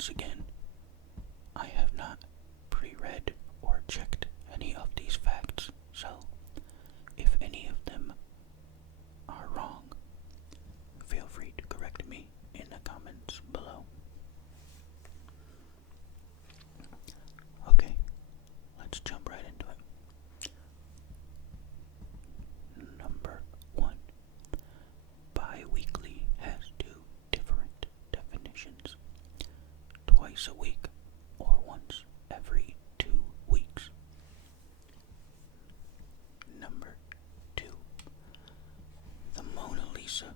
once again, I have not pre-read or checked any of these facts, so if any of them are wrong, feel free to correct me in the comments below. Okay, let's jump right into it. Number 1. Bi-weekly has two different definitions. Twice a week or once every 2 weeks. Number 2. The Mona Lisa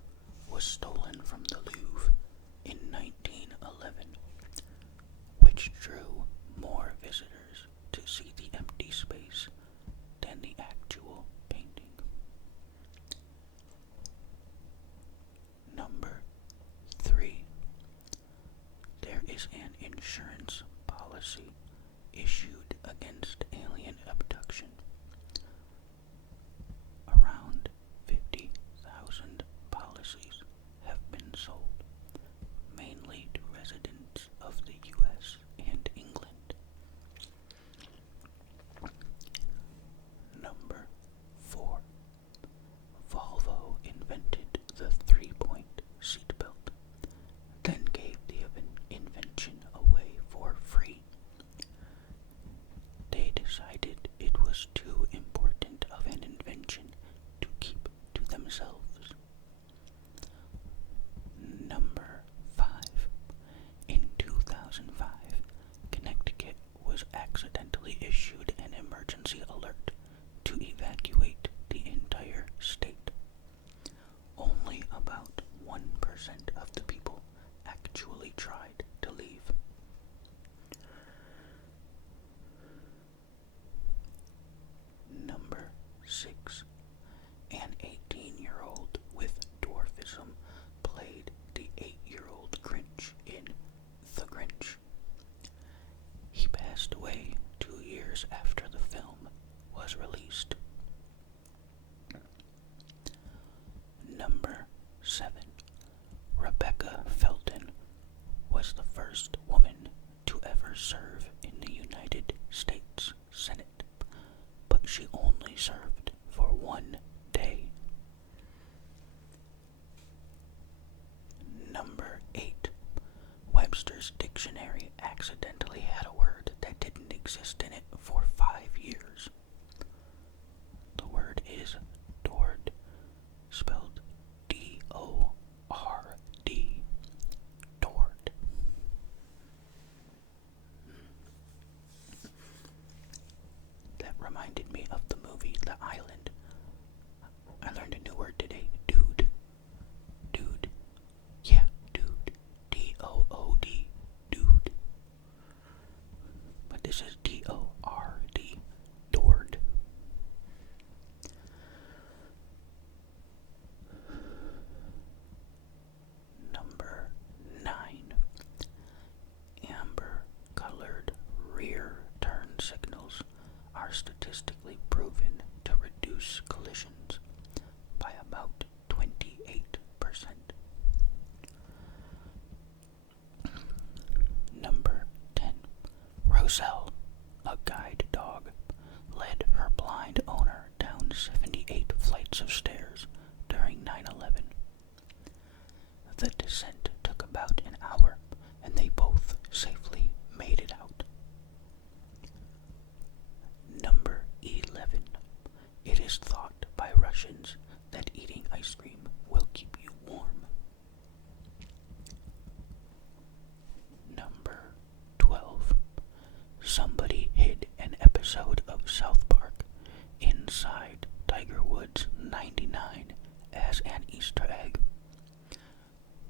was stolen from the Louvre in 1911, which drew more visitors to see the empty space than the actual painting. Number 3. There is an insurance policy issued against alien abduction. Around 50,000 policies have been sold, mainly to residents of the U.S. and England. Number 4. Volvo invented the 3-point seatbelt, then gave the invention away for free. They decided it was too important of an invention to keep to themselves. Number 5. In 2005, Connecticut was accidentally issued an emergency alert to evacuate the entire state. Only about 1% of the people actually tried to leave. Number 6. An 18-year-old with dwarfism played the 8-year-old Grinch in The Grinch. He passed away 2 years after the film was released. Number 7. Rebecca Felton was the first woman to ever serve in the United States Senate, but she only served for 1 day. Number 8. Webster's dictionary accidentally had a word that didn't exist in it for 5 years. The word is Dord, spelled D-O-R-D. Dord. That reminded me of the movie The Island. I learned a new word today. Dude. Dude. Yeah, dude. D-O-O-D. Dude. But this is D-O-R-D. Dord. Number 9. Amber-colored rear turn signals are statistically proven to reduce collisions by about 28%. Number 10. Roselle, a guide dog, led her blind owner down 78 flights of stairs during 9/11. The descent took about an hour, and they both safely made it out. Number 11. It is thought by Russians that eating ice cream will keep you warm. Number 12. Somebody hid an episode of South Park inside Tiger Woods 99 as an Easter egg,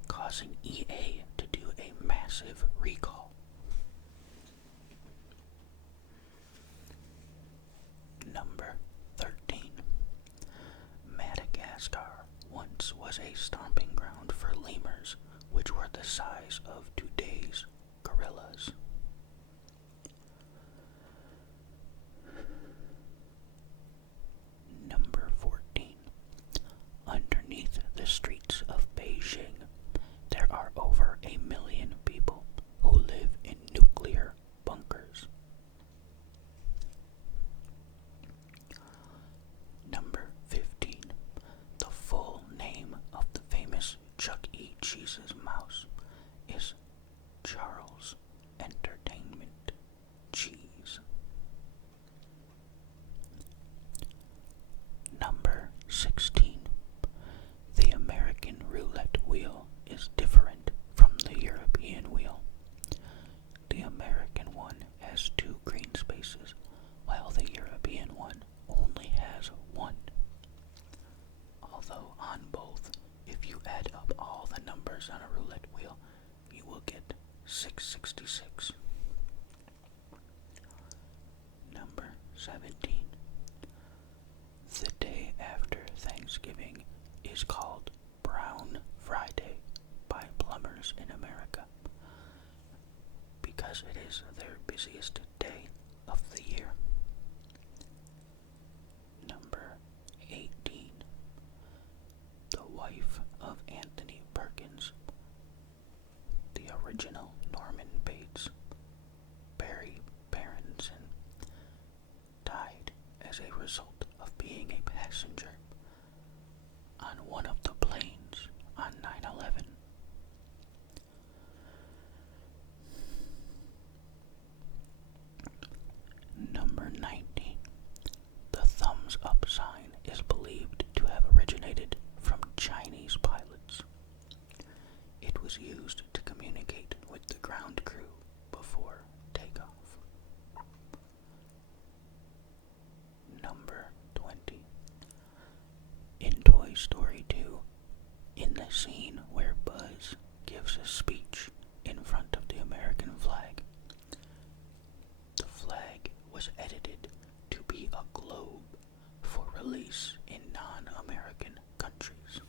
causing EA to do a massive recall. Number 13. Madagascar once was a stomping ground for lemurs, which were the size of today's gorillas. Number 14. Underneath the streets of Beijing, there are over 1 million people who live will get 666. Number 17. The day after Thanksgiving is called Brown Friday by plumbers in America because it is their busiest day of the year. Number 18. The wife of Anthony Perkins, the original Norman Bates, Barry Berenson, died as a result of being a passenger on one of the planes on 9/11. Number 19. The thumbs up sign is believed to have originated from Chinese pilots. It was used to communicate with the ground crew before takeoff. Number 20. In Toy Story 2, in the scene where Buzz gives a speech in front of the American flag, the flag was edited to be a globe for release in non-American countries.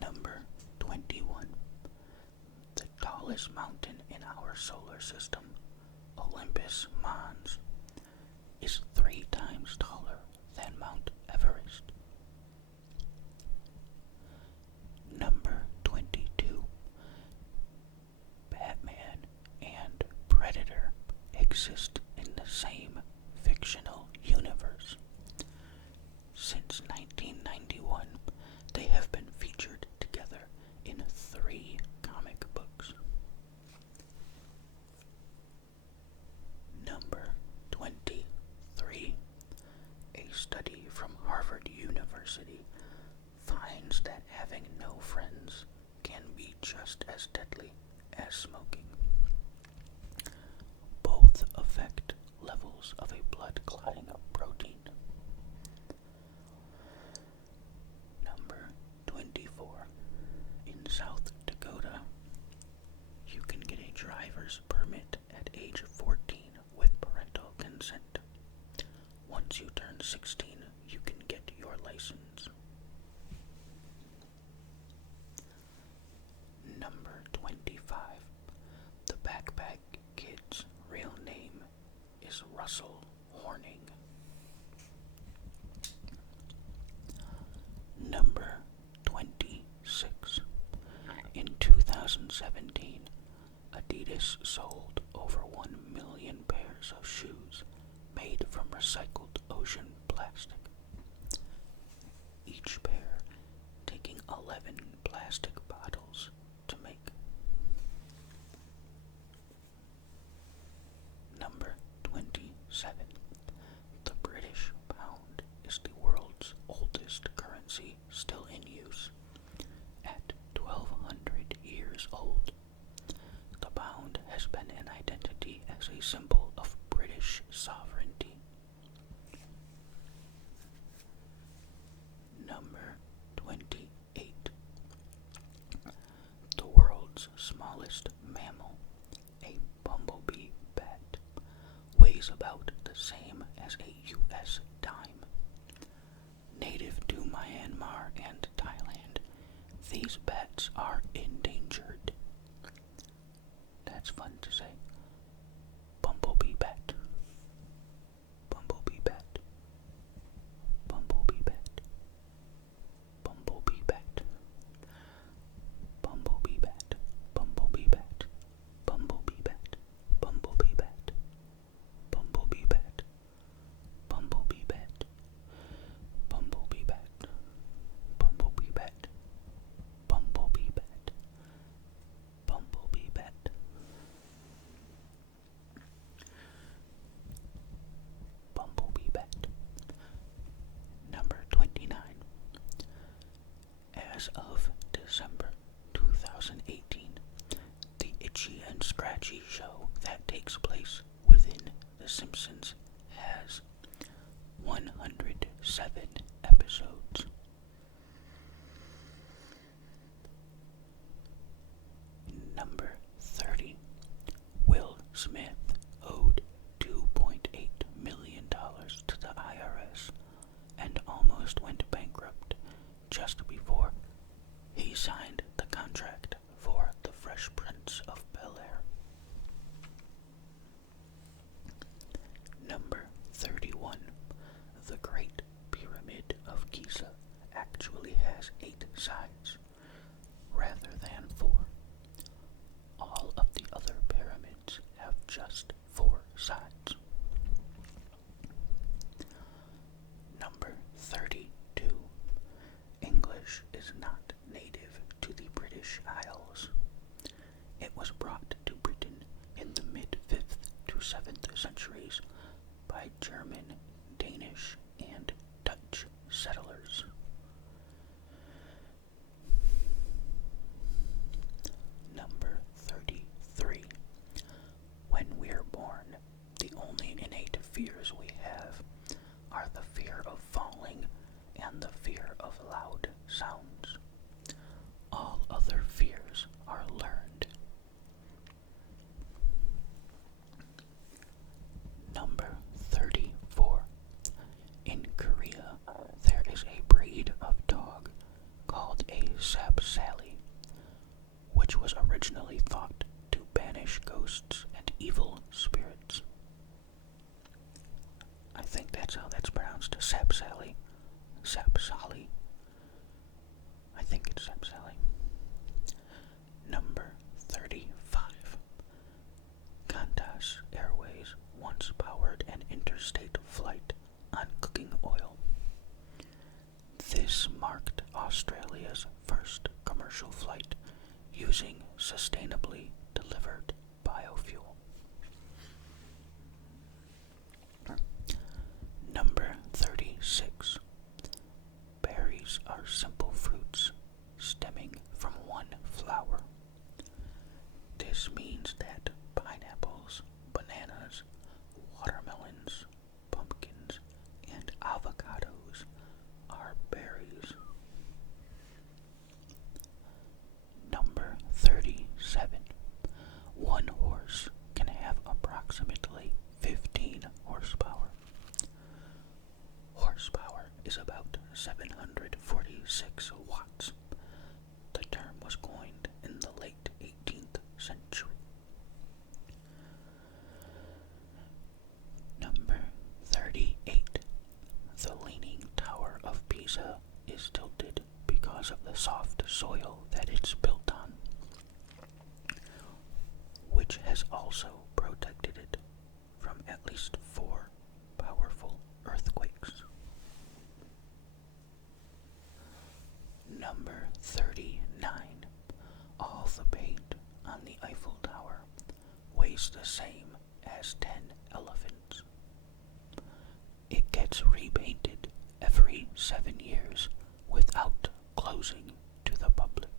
Number 21. The tallest mountain in our solar system, Olympus Mons, is 3 times taller than Mount Everest. Number 22. Batman and Predator exist in the same fictional universe. Since 1991, they have been featured together in 3 comic books. Number 23. A study from Harvard University finds that having no friends can be just as deadly as smoking. Both affect levels of a blood-clotting protein. Number 24. In South Dakota, you can get a driver's permit at age 14 with parental consent. Once you turn 16, you can get your license. Number 25. The Backpack Kid's real name is Russell Horning. Number 26. In 2017, Adidas sold over 1 million pairs of shoes made from recycled ocean plastic, each pair taking 11 plastic bottles to make. Number 27. The British pound is the world's oldest currency still in use. At 1200 years old, the pound has been an identity as a symbol of British sovereignty. Number 28. The world's smallest mammal, a bumblebee bat, weighs about the same as a U.S. dime. Native to Myanmar and Thailand, these bats are endangered. That's fun to say. Bumblebee bat. Bumblebee bat. Bumblebee bat. Bumblebee bat. Bumblebee bat. Bumblebee bat. Bumblebee bat. Bumblebee bat. Bumblebee bat. just before he signed the contract for The Fresh Prince of Bel-Air. Number 31. The Great Pyramid of Giza actually has 8 sides, rather than 4. All of the other pyramids have just 4 sides. Number 32. English is not native to the British Isles. It was brought to Britain in the mid-5th to 7th centuries by German, Danish, and Dutch settlers. Number 33. When we're born, the only innate fears we have are the fear of falling and the fear of loud sounds. All other fears are learned. Number 34. In Korea, there is a breed of dog called a Sapsali, which was originally thought to banish ghosts and evil spirits. I think that's how that's pronounced. Sapsali. Sapsali. I think it's Sapsali. Number 35. Qantas Airways once powered an interstate flight on cooking oil. This marked Australia's first commercial flight using sustainably delivered biofuel. Number 36. Berries are simple fruits stemming from one flower. This means that pineapples, bananas, watermelons, pumpkins, and avocados are berries. Number 37. One horse can have approximately 15 horsepower. Horsepower is about 746 watts. The term was coined in the late 18th century. Number 38. The Leaning Tower of Pisa is tilted because of the soft soil that it's built on, which has also protected it from at least 4 powerful earthquakes. Number 39. All the paint on the Eiffel Tower weighs the same as 10 elephants. It gets repainted every 7 years without closing to the public.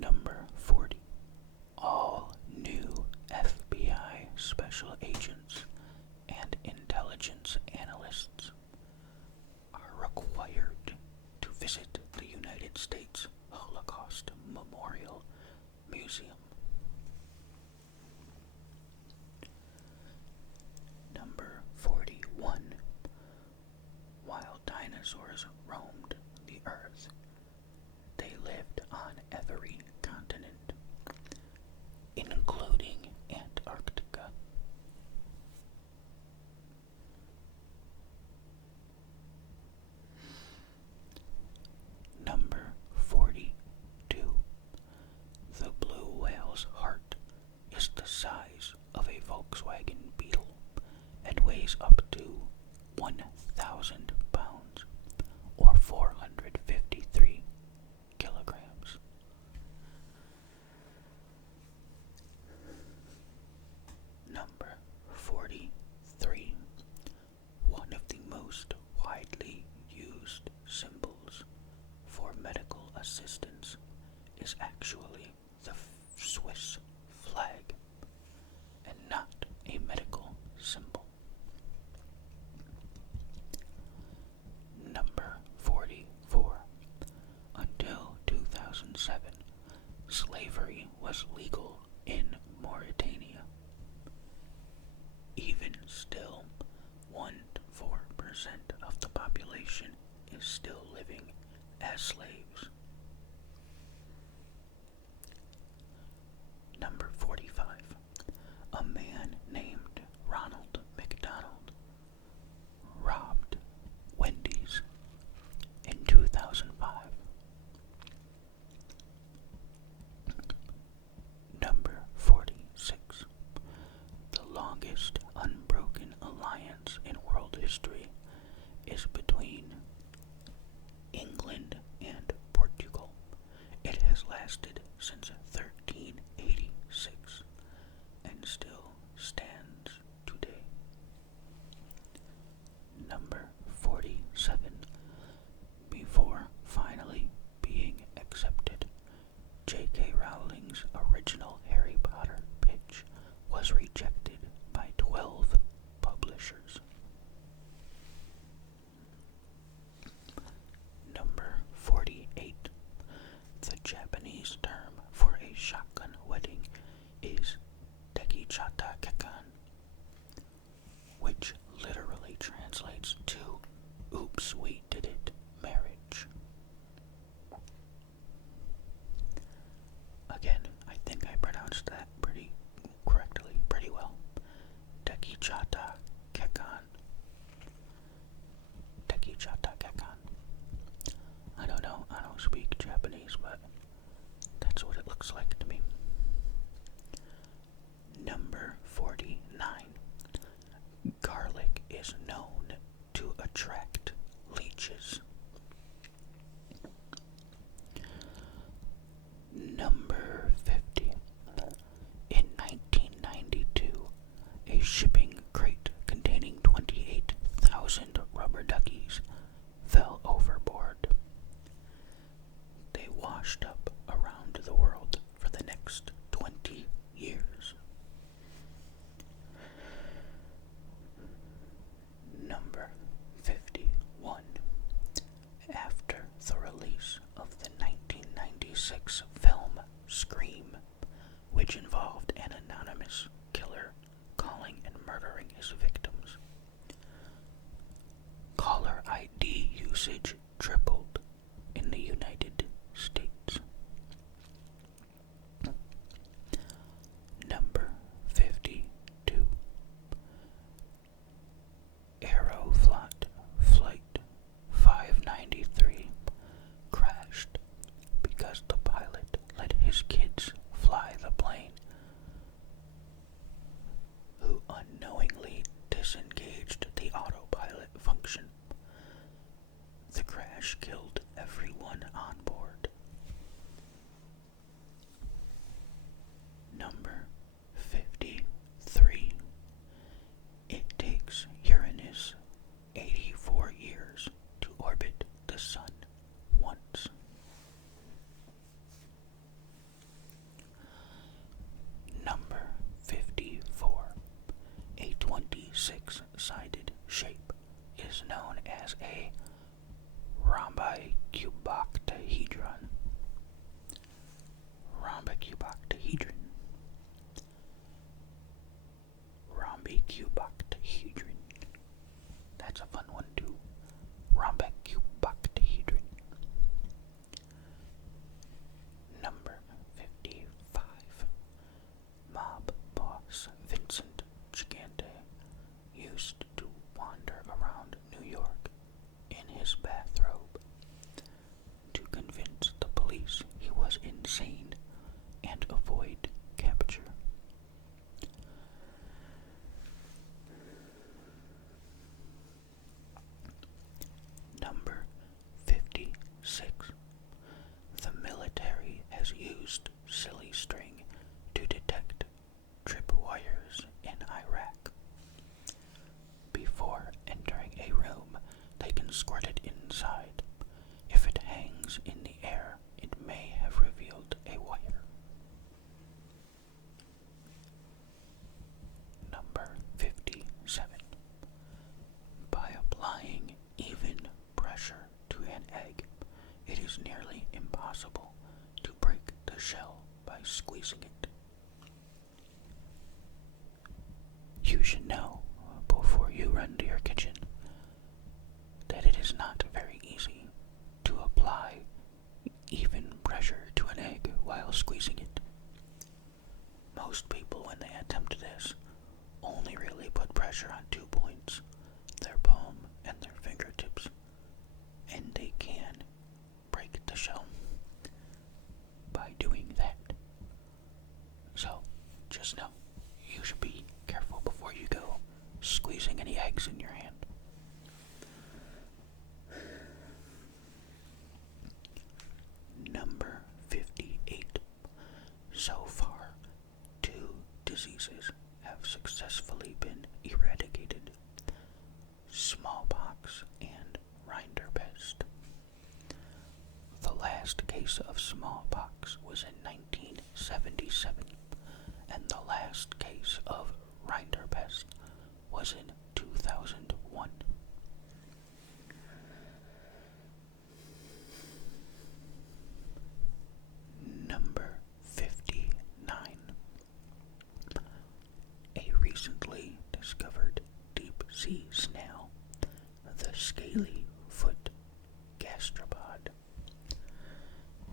Number 40. All new FBI special agents and intelligence analysts are required to visit the United States Holocaust Memorial Museum. Number 41. While dinosaurs roamed the earth, they lived on every continent, including Antarctica. Number 42. The blue whale's heart is the size of a Volkswagen Beetle and weighs up to 1,000 pounds, or 453 kilograms. population is still living as slaves. Number 45. A man named Ronald McDonald robbed Wendy's in 2005. Number 46. The longest unbroken alliance in world history is between England and Portugal. It has lasted since 1386 and still stands today. Number 47. Before finally being accepted, J.K. Rowling's original Harry Potter pitch was rejected by 12 publishers. Number 48. The Japanese term for a shotgun wedding is Dekichata Kekan, which literally translates to "Oops, we did it" marriage. Again, I think I pronounced that pretty correctly, pretty well. Dekichata Kekan. Dekichata Kekan. I don't know, I don't speak Japanese, but that's what it looks like to me. Number 49. Garlic is known to attract leeches. Number 50. In 1992, a shipping crate containing 28,000 rubber duckies fell overboard. They washed up around the world for the next 20 years. Number 51. After the release of the 1996 film Scream, which involved an anonymous killer calling and murdering his victims, caller ID usage tripled in the United States. Number 52. Aeroflot Flight 593 crashed because the pilot let his kids fly the plane, who unknowingly disengaged the autopilot function. The crash killed everyone on board. Number 53. It takes Uranus 84 years to orbit the Sun once. Number 54. A 26-sided shape is known as a rhombicuboctahedron. Rhombicuboctahedron. Rhombicuboctahedron. That's a fun one too. Rhombicuboctahedron. Number 55. Mob boss Vincent Gigante used to wander around New York in his bathrobe to convince the police he was insane and avoid capture. Number 56. The military has used silly string to detect tripwires in Iraq. Before entering a room, they can squirt it inside. If it hangs in the air, it may have revealed a wire. Number 57. By applying even pressure to an egg, it is nearly impossible to break the shell by squeezing it. You should know, before you run to your kitchen, that it is pressure on 2 points, their palm and their fingertips, and they can break the shell by doing that. So, just know, you should be careful before you go squeezing any eggs in your hand. Number 58. So far, 2 diseases have successfully been eradicated: smallpox and rinderpest. The last case of smallpox was in 1977, and the last case of rinderpest was in 2001. Number 59. A recently discovered deep-sea snail, the scaly-foot gastropod,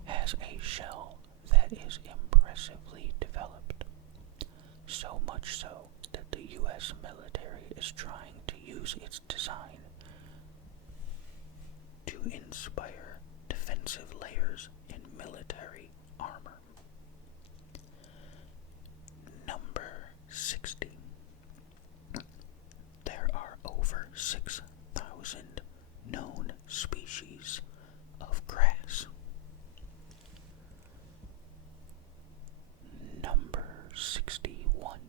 has a shell that is impressively developed, so much so that the U.S. military is trying to use its design to inspire defensive layers in military armor. Number 60. There are over 6,000 known species of grass. Number 61.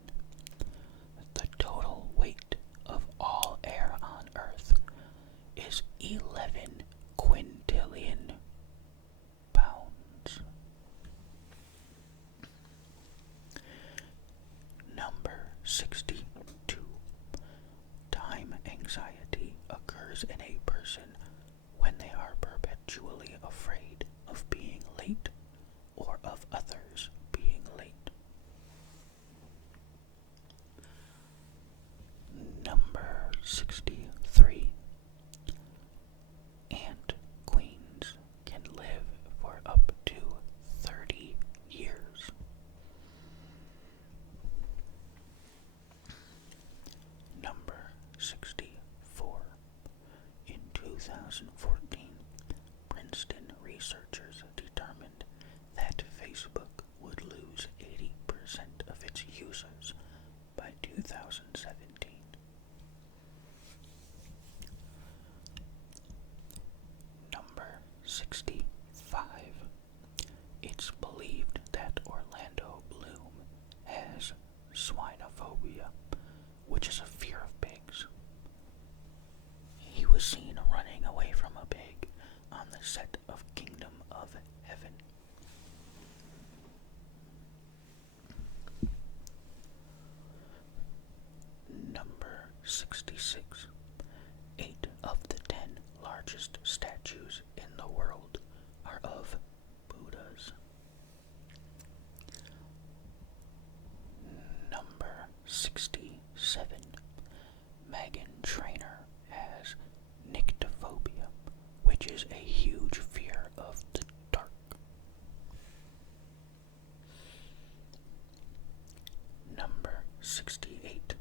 The total weight of all air on Earth is 11 quintillion pounds. Number 62. Time anxiety occurs in a person when they are perpetually afraid of being late or of others being late. Number 63. Ant queens can live for up to 30 years. Number 64. In 2014, Princeton researchers determined that Facebook would lose 80% of its users by 2017. Number 65. It's believed that Orlando Bloom has swinophobia, which is a fear of pigs. He was seen running away from a pig on the set of Kingdom of Heaven. Number 66. 8 of the 10 largest statues in the world are of Buddhas. Number 67. Meghan Trainor has nyctophobia, which is a huge fear of the dark. Number 68.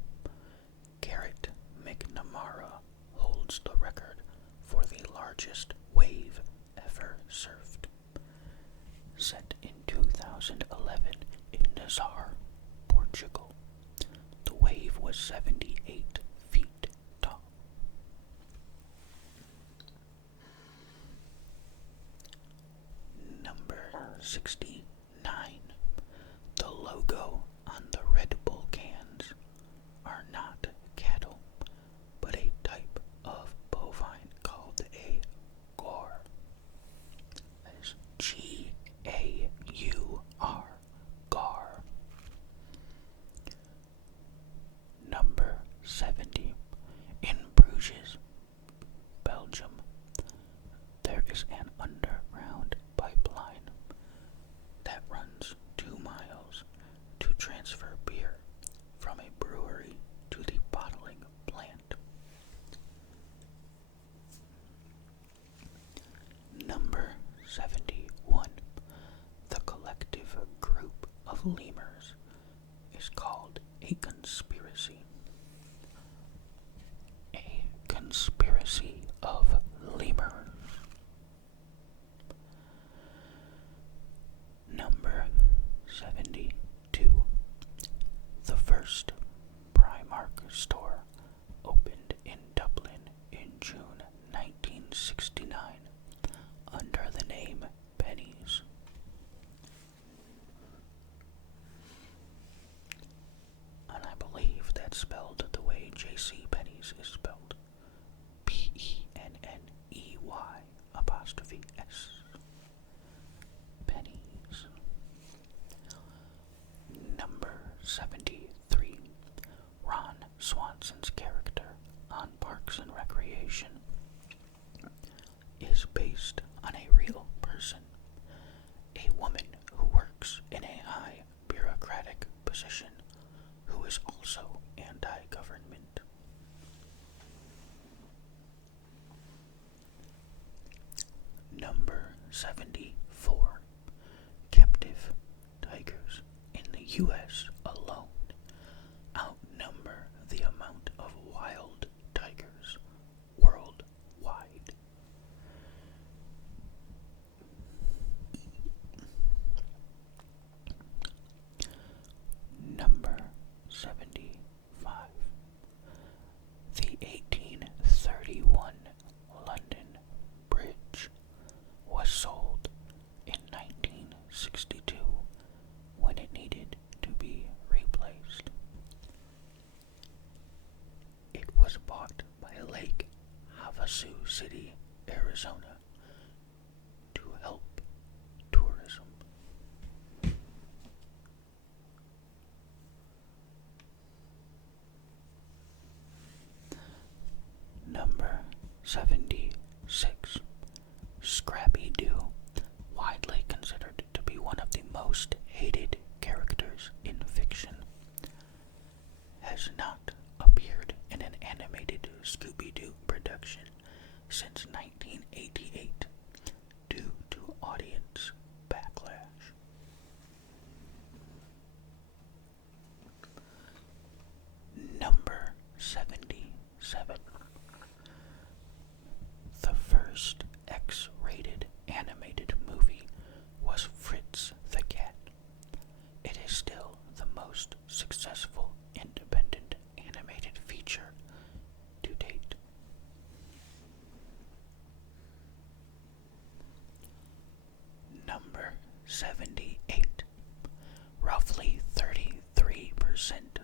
Garrett McNamara holds the record for the largest wave ever surfed, set in 2011 in Nazar, Portugal. The wave was 78 feet tall. Number 69. The logo on the Red Bull cans are not cattle, but a type of bovine called a gaur. That is G-A-U-R, gaur. Number 70. In Bruges, Belgium, there is an underground pipeline Number 74. Captive tigers in the U.S. alone outnumber the amount of wild tigers worldwide. Number 75. The 1831 London Bridge was sold in 1962 when it needed to be replaced. It was bought by Lake Havasu City, Arizona, to help tourism. Number 76. Scrappy-Doo, widely considered to be one of the most hated characters in fiction, has not appeared in an animated Scooby-Doo production since 1988 due to audience backlash. Number 77. The first X-rated animated movie was Fritz the Cat. It is still the most successful independent animated feature to date. Number 78. Roughly 33%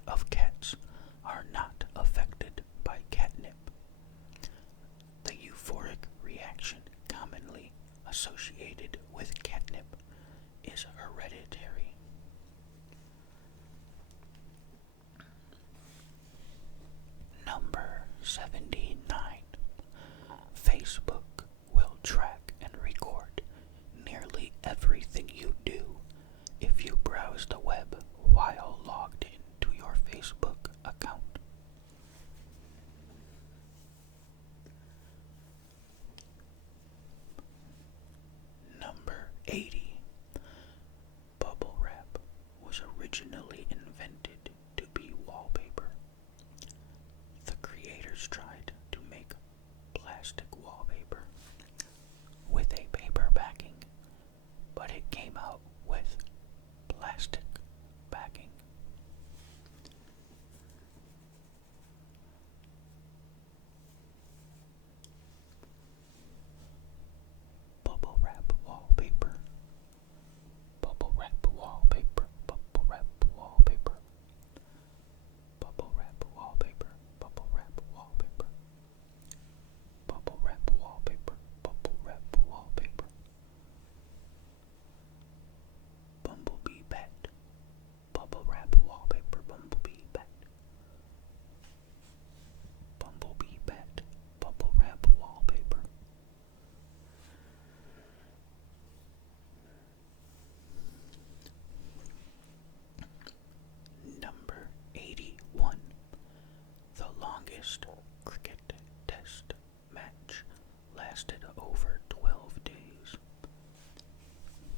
of cats are not affected by catnip. The euphoric reaction commonly associated with catnip is hereditary. Number 79. Facebook will track and record nearly everything you do if you browse the web while logged into your Facebook account. Number 80. Bubble wrap was originally invented to be wallpaper. The creators tried to make plastic wallpaper with a paper backing, but it came out with plastic backing. Bubble wrap wallpaper. Bubble wrap wallpaper. Bubble wrap wallpaper. Bubble wrap wallpaper. Bubble wrap wallpaper. Bubble wrap wallpaper. Bubble wrap wallpaper. Bumblebee bat. Bubble wrap wallpaper. Bumblebee bat. Bumblebee bat. Bubble wrap wallpaper. Number 81. The longest cricket test match lasted over 12 days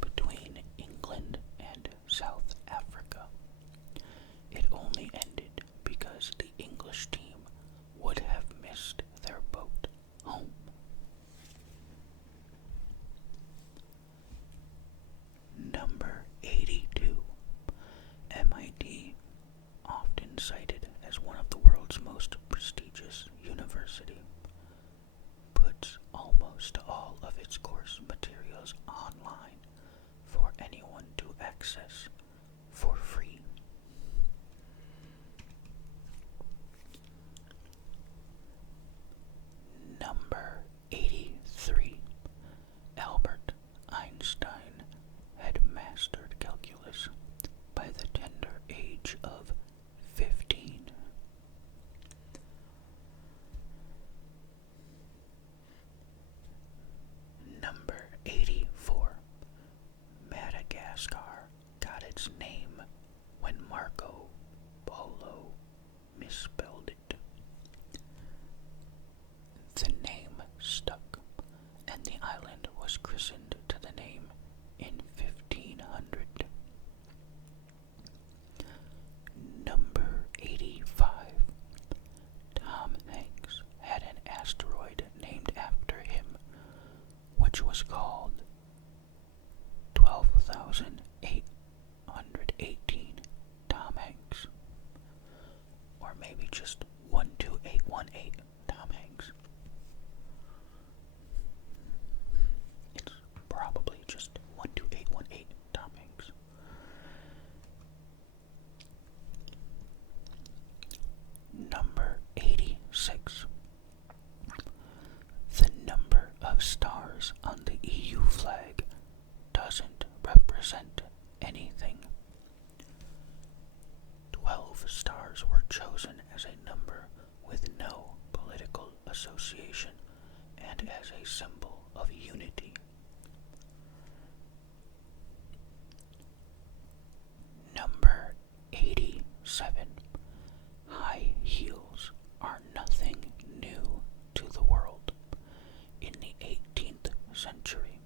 between England and South Africa. It only ended because the English team would have missed their boat home. Number 82. MIT, often cited as one of the world's most prestigious university, puts almost all of its course materials online for anyone to access for free. Number 83. Albert Einstein had mastered calculus by the tender age of 15. Number 84. Madagascar got its name when Marco Polo misspelled it. The name stuck, and the island was christened Guinness on the EU flag doesn't represent anything. 12 stars were chosen as a number with no political association and as a symbol of unity. Number 87. High heels are nothing new to the world. In the 18th century,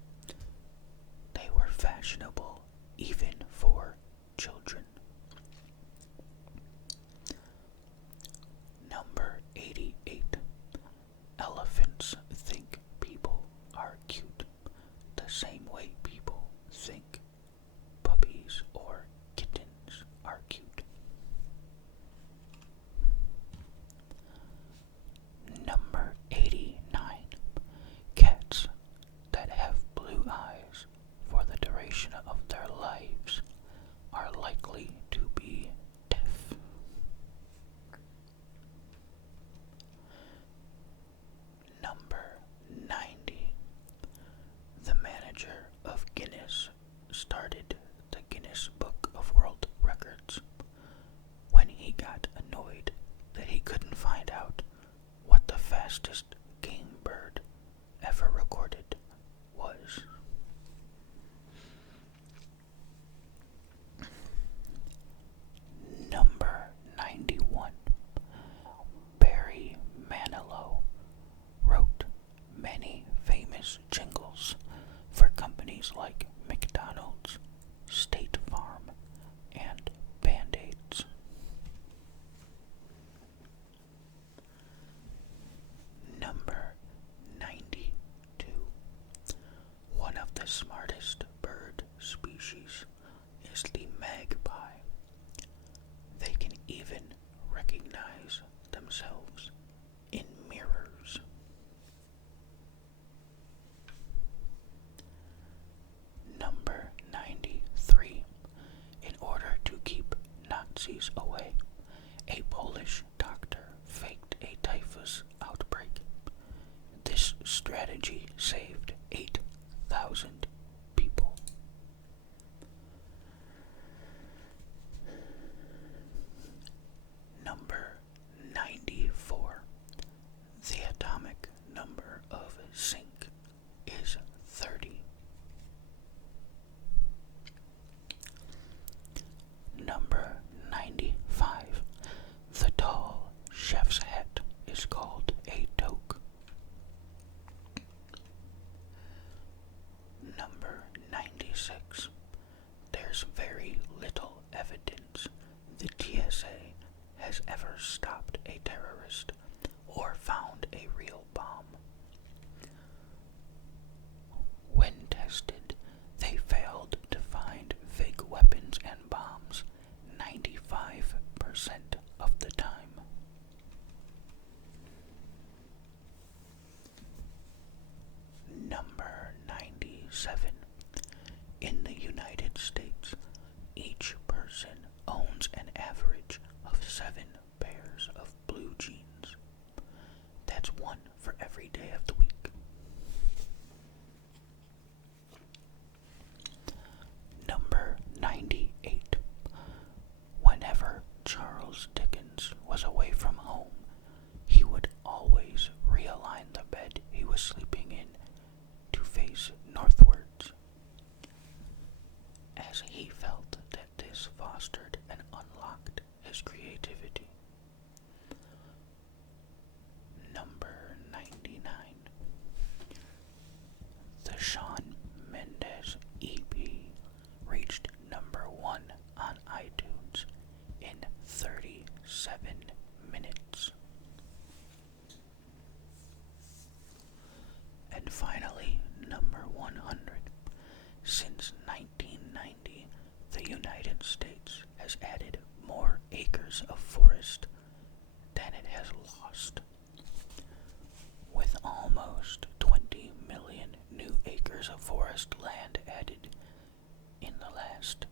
they were fashionable even for children. Number 88. Elephants think people are cute the same way people think puppies or kittens are cute. Number 89. Cats that have blue eyes for the duration of their lives are likely to be deaf. Number 90. The manager of Guinness started the Guinness Book of World Records when he got annoyed that he couldn't find out what the fastest game bird ever recorded was. Number 91. Barry Manilow wrote many famous jingles for companies like McDonald's, State Farm, and Band-Aids. Number 92. One of the smartest bird species is the magpie. They can even recognize themselves in mirrors. Number 93. In order to keep Nazis away, a Polish doctor faked a typhus outbreak. This strategy saved 8,000 people. Number 94. The atomic number of zinc is 30. Number 95. The tall chef's hat is called a toque. Number 96. There's very little evidence the TSA has ever stopped a terrorist or found a real bomb. When tested, they failed to find fake weapons and bombs 95% of the time. Number 97. In the United States, each person owns an average of 7 pairs of blue jeans. That's one for every day of the week. Number 98. Whenever Charles Dickens was away from home, he would always realign the bed he was sleeping in to face northwards, as he felt that this fostered and unlocked his creativity. Number 99. The Shawn Mendes EP reached number 1 on iTunes in 37 minutes. And finally, number 100. Since 1990, the United States has added more acres of forest than it has lost, with almost 20 million new acres of forest land added in the last